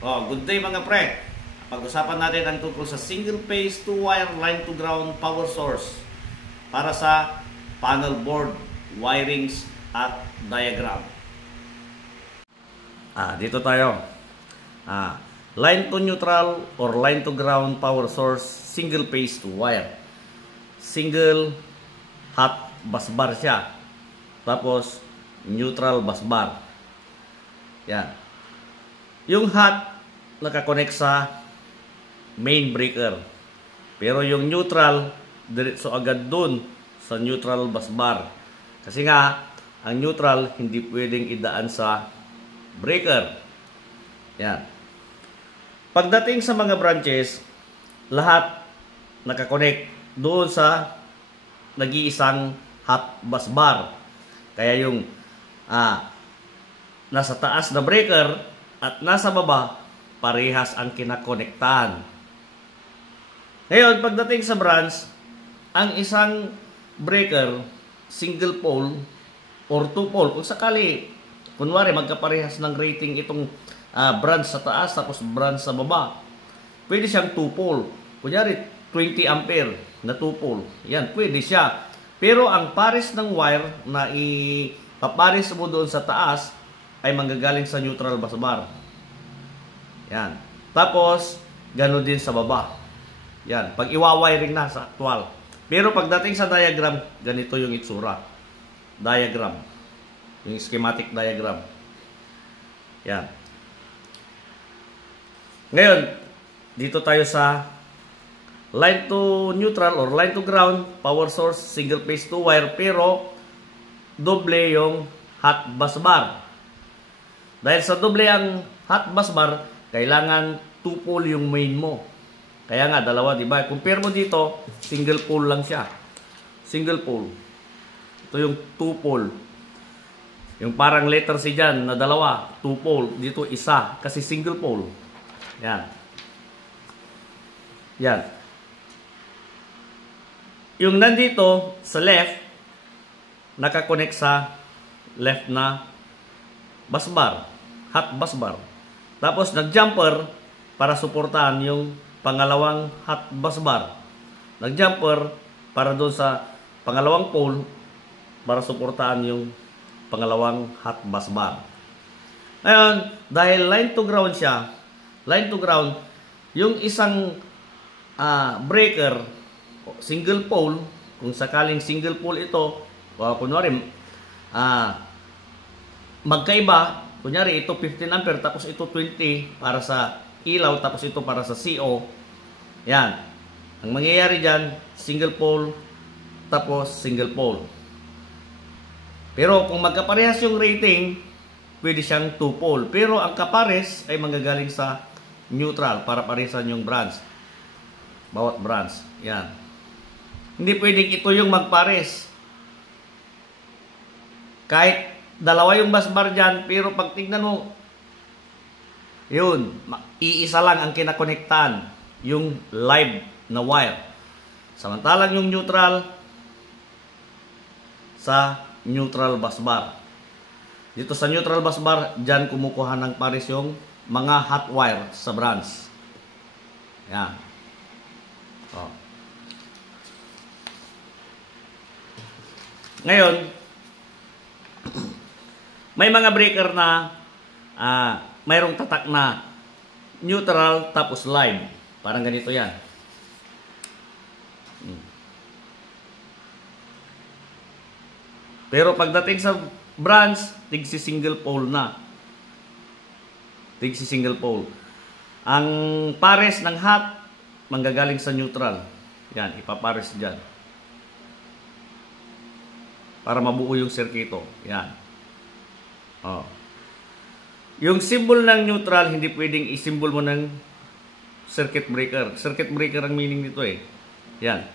Oh, good day mga pre. Pag-usapan natin ang tungkol sa single phase 2-wire line to ground power source para sa panel board, wirings at diagram. Dito tayo. Line to neutral or line to ground power source, single phase 2-wire. Single hot bus bar siya. Tapos neutral bus bar. Yan. Yung hot nakakonect sa main breaker. Pero yung neutral diretso agad dun sa neutral bus bar. Kasi nga ang neutral hindi pwedeng idaan sa breaker. Yan. Pagdating sa mga branches, lahat nakakonect doon sa nag-iisang hot bus bar. Kaya yung nasa taas na breaker at nasa baba, parehas ang kinakonektahan. Ngayon, pagdating sa branch, ang isang breaker, single pole or two pole, kung sakali, kunwari magkaparehas ng rating itong branch sa taas tapos branch sa baba, pwede siyang two pole. Kunyari, 20 ampere na two pole. Yan, pwede siya. Pero ang pares ng wire na ipapares mo doon sa taas ay manggagaling sa neutral bus bar. Yan. Tapos, gano'n din sa baba. Yan. Pag iwa-wiring na sa actual. Pero pagdating sa diagram, ganito yung itsura. Diagram. Yung schematic diagram. Yan. Ngayon, dito tayo sa line to neutral or line to ground power source, single phase 2-wire, pero doble yung hot bus bar. Dahil sa doble ang hot bus bar, kailangan 2 pole yung main mo. Kaya nga, dalawa, di ba? Compare mo dito, single pole lang siya. Single pole. Ito yung 2 pole. Yung parang letter C dyan na dalawa, 2 pole. Dito isa, kasi single pole. Yan. Yan. Yung nandito, sa left, nakakonect sa left na bus bar. Hot bus bar. Tapos nag-jumper para suportahan yung pangalawang hot bus bar. Nag-jumper para doon sa pangalawang pole para suportahan yung pangalawang hot bus bar. Ngayon, dahil line to ground siya, line to ground, yung isang breaker, single pole, kung sakaling single pole ito, kunwari, magkaiba, kunyari ito 15 ampere tapos ito 20 para sa ilaw tapos ito para sa CO. Yan. Ang mangyayari dyan, single pole tapos single pole. Pero kung magkaparehas yung rating, pwede siyang 2 pole. Pero ang kapares ay manggagaling sa neutral para paresan yung branch. Bawat branch. Yan. Hindi pwedeng ito yung magpares. Kahit dalawa yung bus bar dyan, pero pag tignan mo, yun, iisa lang ang kinakonektahan, yung live na wire. Samantalang yung neutral, sa neutral bus bar. Dito sa neutral bus bar, dyan kumukuha ng pares yung mga hot wire sa branch. Yan. Oh. Ngayon, may mga breaker na mayroong tatak na neutral tapos live. Parang ganito yan. Pero pagdating sa branch, tigsi single pole na. Tigsi single pole. Ang pares ng hot, manggagaling sa neutral. Yan, ipapares dyan. Para mabuo yung circuito. Yan. Oh. Yung symbol ng neutral, hindi pwedeng i-symbol mo ng circuit breaker. Circuit breaker ang meaning nito eh. Yan.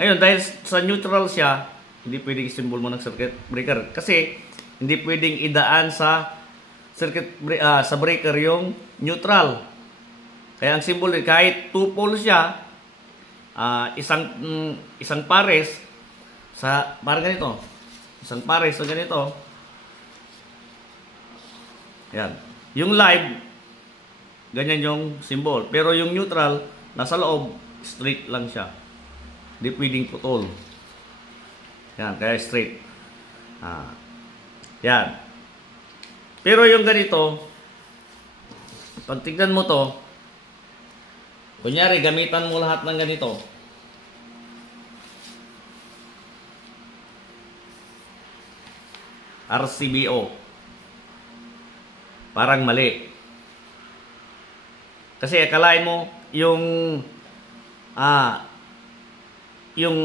Ngayon, dahil sa neutral siya, hindi pwedeng i-symbol mo ng circuit breaker. Kasi, hindi pwedeng idaan sa sa breaker yung neutral. Kaya ang symbol, kahit 2 pole siya, isang pares, parang ganito. Isang pares na ganito. Yan. Yung live, ganyan yung symbol. Pero yung neutral, nasa loob, straight lang siya. Hindi pwedeng putol. Yan, kaya straight. Yan. Pero yung ganito, pag tignan mo to, kunyari, gamitan mo lahat ng ganito. RCBO. Parang mali. Kasi akalain mo, yung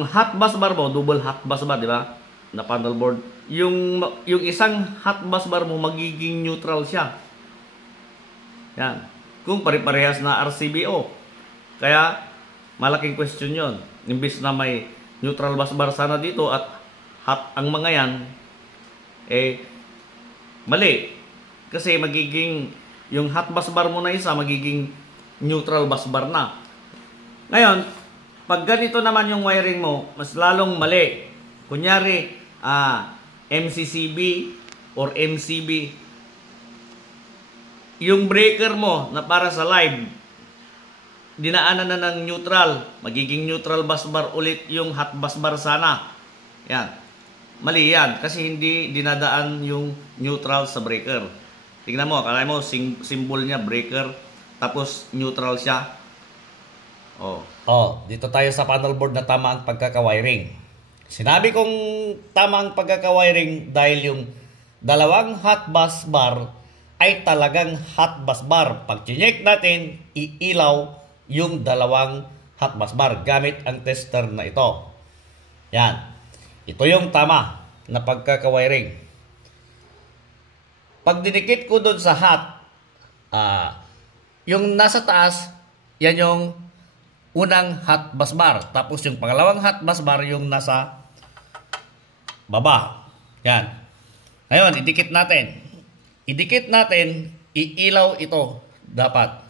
hot bus bar mo, double hot bus bar, di ba? Na panel board. Yung isang hot bus bar mo, magiging neutral siya. Yan. Kung pare-parehas na RCBO. Kaya, malaking question yon. Imbis na may neutral bus bar sana dito at hot ang mga yan, mali. Kasi magiging, yung hot bus bar mo na isa, magiging neutral bus bar na. Ngayon, pag ganito naman yung wiring mo, mas lalong mali. Kunyari, MCCB or MCB, yung breaker mo na para sa live, dinaanan na ng neutral, magiging neutral bus bar ulit yung hot bus bar sana. Yan. Mali yan, kasi hindi dinadaan yung neutral sa breaker. Tingnan mo, akala mo, symbol niya, breaker, tapos neutral siya. Dito tayo sa panel board na tama ang pagkakawiring. Sinabi kong tama ang pagkakawiring dahil yung dalawang hot bus bar ay talagang hot bus bar. Pag chinek natin, iilaw yung dalawang hot bus bar gamit ang tester na ito. Yan. Ito yung tama na pagkakawiring. Pag dinikit ko doon sa hot, yung nasa taas, yan yung unang hot bus bar. Tapos yung pangalawang hot bus bar yung nasa baba. Yan. Ngayon, idikit natin. Idikit natin, iilaw ito. Dapat.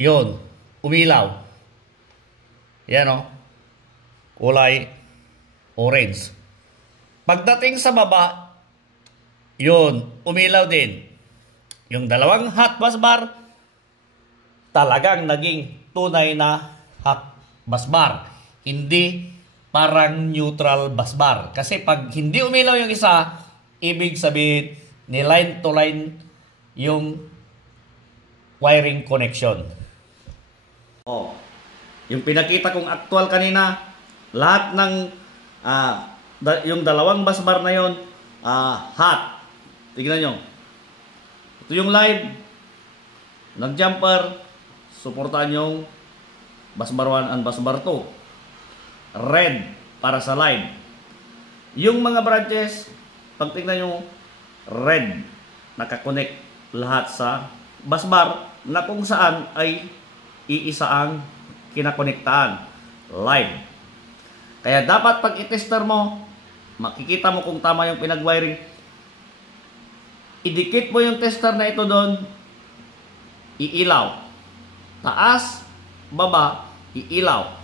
Yun. Umilaw. Yan o. Kulay orange. Pagdating sa baba, yun. Umilaw din. Yung dalawang hot bus bar, talagang naging tunay na hot bus bar. Hindi parang neutral bus bar. Kasi pag hindi umilaw yung isa, ibig sabihin, ni line to line yung wiring connection. Yung pinakita kong actual kanina, lahat ng yung dalawang bus bar na yon, hot. Tignan nyo. Ito yung live. Nag-jumper. Suportahan yung bus bar 1 and bus bar 2. Red para sa live. Yung mga branches, pag tignan nyo, red. Nakakonect lahat sa bus bar na kung saan ay iisa ang kinakonektaan. Live. Kaya dapat pag i-tester mo, makikita mo kung tama yung pinag-wiring. Idikit mo yung tester na ito doon, iilaw. Taas, baba, iilaw.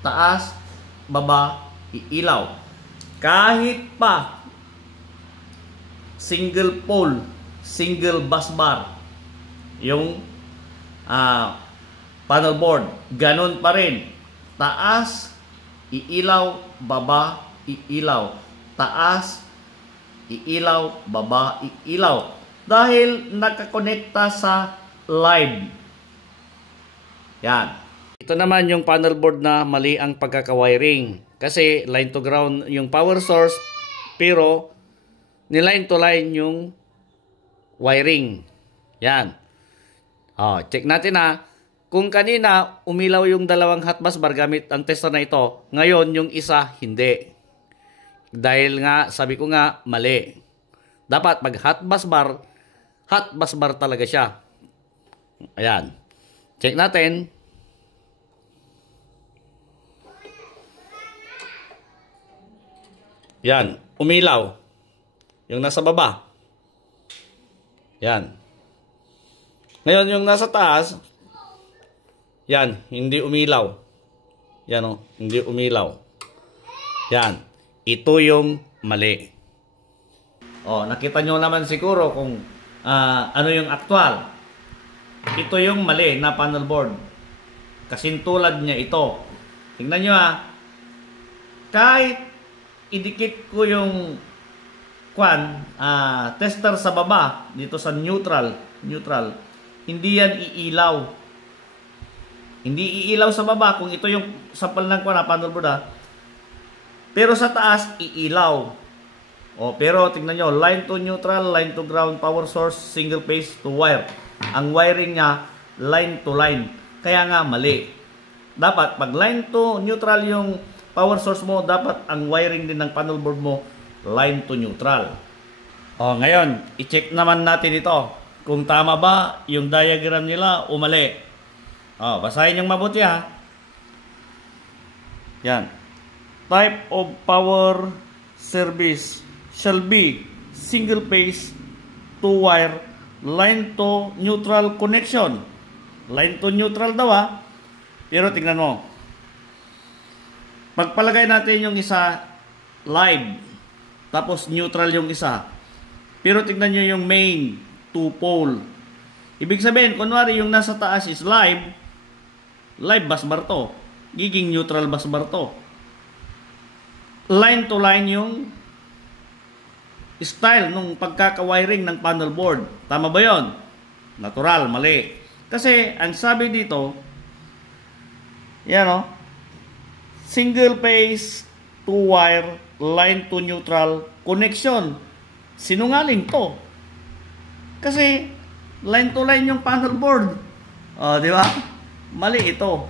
Taas, baba, iilaw. Kahit pa single pole, single bus bar, yung panel board, ganun pa rin. Taas, iilaw, baba, iilaw. Taas, iilaw, baba, iilaw. Dahil nakakonekta sa live. Yan. Ito naman yung panel board na mali ang pagkakawiring. Kasi line to ground yung power source, pero ni line to line yung wiring. Yan. Check natin na. Kung kanina umilaw yung dalawang hot bus bar gamit ang tester na ito, ngayon yung isa hindi. Dahil nga, sabi ko nga, mali. Dapat pag hot bus bar talaga siya. Ayan. Check natin. Yan. Umilaw. Yung nasa baba. Yan. Ngayon, yung nasa taas, yan. Hindi umilaw. Yan o. Hindi umilaw. Yan. Ito yung mali. Nakita nyo naman siguro kung ano yung actual. ito yung mali na panel board. Kasintulad niya ito. Tingnan nyo kahit idikit ko yung tester sa baba dito sa neutral, hindi yan iilaw. Hindi iilaw sa baba kung ito yung sampal ng panel board pero sa taas iilaw. Pero tingnan nyo, line to neutral, line to ground, power source, single phase to wire. Ang wiring niya line to line. Kaya nga mali. Dapat pag line to neutral yung power source mo, dapat ang wiring din ng panel board mo line to neutral. Ngayon, i-check naman natin ito. Kung tama ba yung diagram nila o mali. Basahin yung mabuti Yan. Type of power service shall be single phase two wire line to neutral connection. Line to neutral daw Pero tingnan mo. Pagpalagay natin yung isa live, tapos neutral yung isa. Pero tingnan nyo yung main, two pole. Ibig sabihin, kunwari yung nasa taas is live busbar to. Giging neutral busbar to. Line to line yung style nung pagkaka-wiring ng panel board. Tama ba yon? Natural, mali. Kasi, ang sabi dito, yan single phase, two wire, line to neutral, connection. Sinungaling to. Kasi, line to line yung panel board. Di ba? Mali ito.